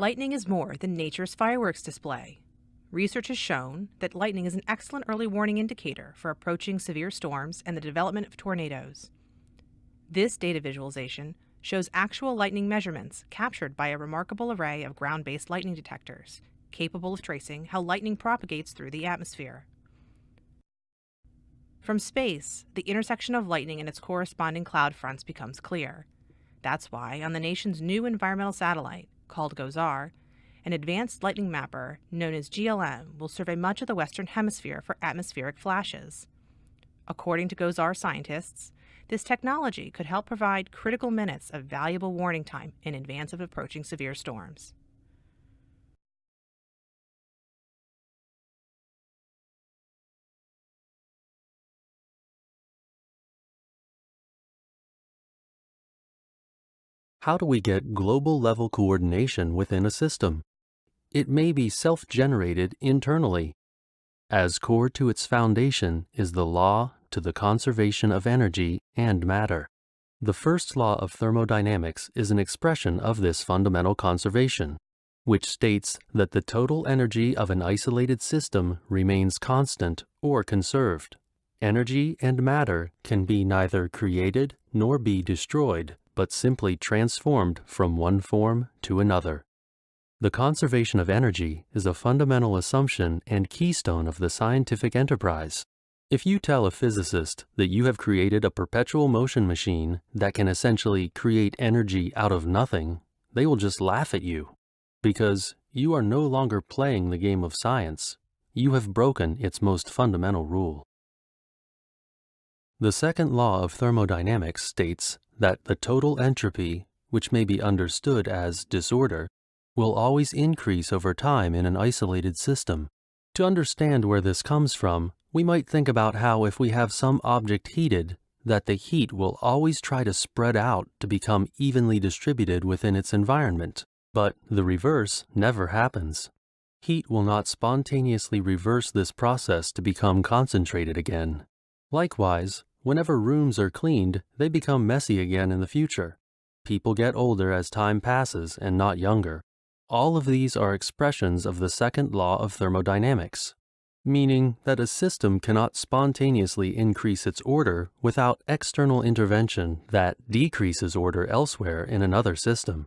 Lightning is more than nature's fireworks display. Research has shown that lightning is an excellent early warning indicator for approaching severe storms and the development of tornadoes. This data visualization shows actual lightning measurements captured by a remarkable array of ground-based lightning detectors, capable of tracing how lightning propagates through the atmosphere. From space, the intersection of lightning and its corresponding cloud fronts becomes clear. That's why, on the nation's new environmental satellite, called GOES-R, an advanced lightning mapper known as GLM will survey much of the Western Hemisphere for atmospheric flashes. According to GOES-R scientists, this technology could help provide critical minutes of valuable warning time in advance of approaching severe storms. How do we get global level coordination within a system? It may be self-generated internally. As core to its foundation is the law to the conservation of energy and matter. The first law of thermodynamics is an expression of this fundamental conservation, which states that the total energy of an isolated system remains constant or conserved. Energy and matter can be neither created nor be destroyed, but simply transformed from one form to another. The conservation of energy is a fundamental assumption and keystone of the scientific enterprise. If you tell a physicist that you have created a perpetual motion machine that can essentially create energy out of nothing, they will just laugh at you, because you are no longer playing the game of science. You have broken its most fundamental rule. The second law of thermodynamics states that the total entropy, which may be understood as disorder, will always increase over time in an isolated system. To understand where this comes from, we might think about how if we have some object heated, that the heat will always try to spread out to become evenly distributed within its environment. But the reverse never happens. Heat will not spontaneously reverse this process to become concentrated again. Likewise, whenever rooms are cleaned, they become messy again in the future. People get older as time passes and not younger. All of these are expressions of the second law of thermodynamics, meaning that a system cannot spontaneously increase its order without external intervention that decreases order elsewhere in another system.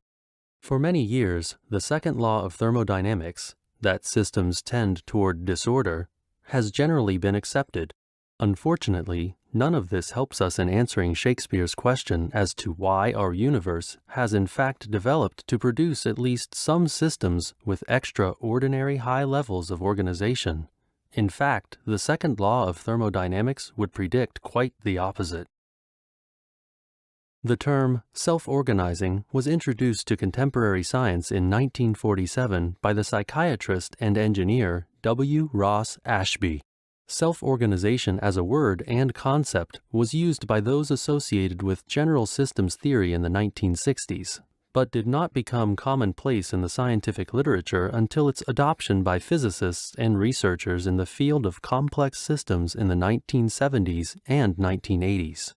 For many years, the second law of thermodynamics, that systems tend toward disorder, has generally been accepted. Unfortunately, none of this helps us in answering Shakespeare's question as to why our universe has in fact developed to produce at least some systems with extraordinary high levels of organization. In fact, the second law of thermodynamics would predict quite the opposite. The term self-organizing was introduced to contemporary science in 1947 by the psychiatrist and engineer W. Ross Ashby. Self-organization as a word and concept was used by those associated with general systems theory in the 1960s, but did not become commonplace in the scientific literature until its adoption by physicists and researchers in the field of complex systems in the 1970s and 1980s.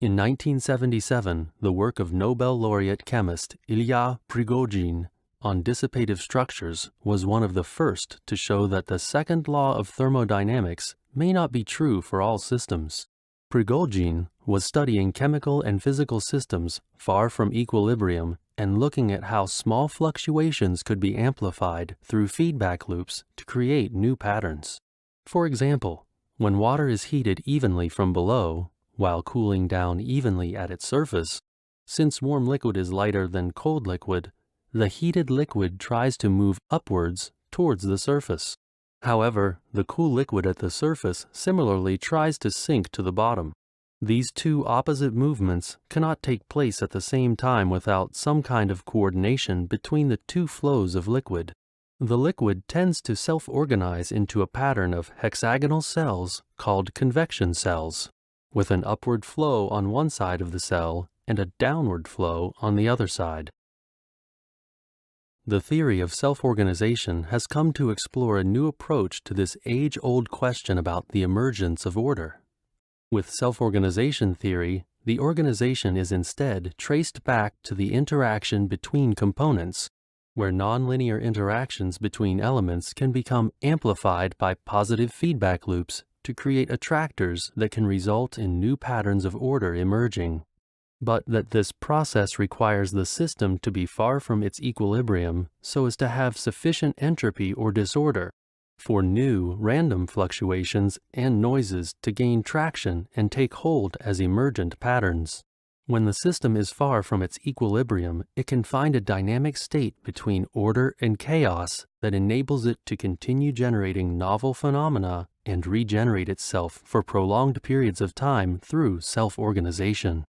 In 1977, the work of Nobel laureate chemist Ilya Prigogine on dissipative structures was one of the first to show that the second law of thermodynamics may not be true for all systems. Prigogine was studying chemical and physical systems far from equilibrium and looking at how small fluctuations could be amplified through feedback loops to create new patterns. For example, when water is heated evenly from below, while cooling down evenly at its surface, since warm liquid is lighter than cold liquid, the heated liquid tries to move upwards towards the surface. However, the cool liquid at the surface similarly tries to sink to the bottom. These two opposite movements cannot take place at the same time without some kind of coordination between the two flows of liquid. The liquid tends to self-organize into a pattern of hexagonal cells called convection cells, with an upward flow on one side of the cell and a downward flow on the other side. The theory of self-organization has come to explore a new approach to this age-old question about the emergence of order. With self-organization theory, the organization is instead traced back to the interaction between components, where nonlinear interactions between elements can become amplified by positive feedback loops to create attractors that can result in new patterns of order emerging. But that this process requires the system to be far from its equilibrium so as to have sufficient entropy or disorder for new random fluctuations and noises to gain traction and take hold as emergent patterns. When the system is far from its equilibrium, it can find a dynamic state between order and chaos that enables it to continue generating novel phenomena and regenerate itself for prolonged periods of time through self-organization.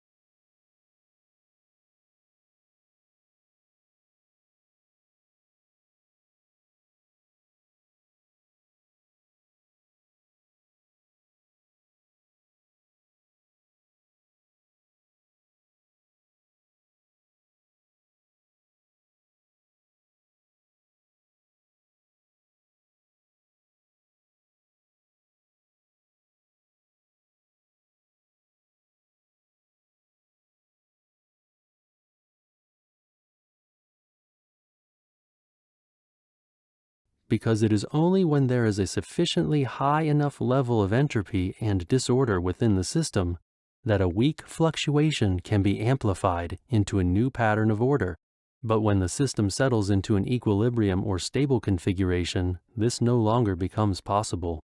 because it is only when there is a sufficiently high enough level of entropy and disorder within the system that a weak fluctuation can be amplified into a new pattern of order. But when the system settles into an equilibrium or stable configuration, this no longer becomes possible.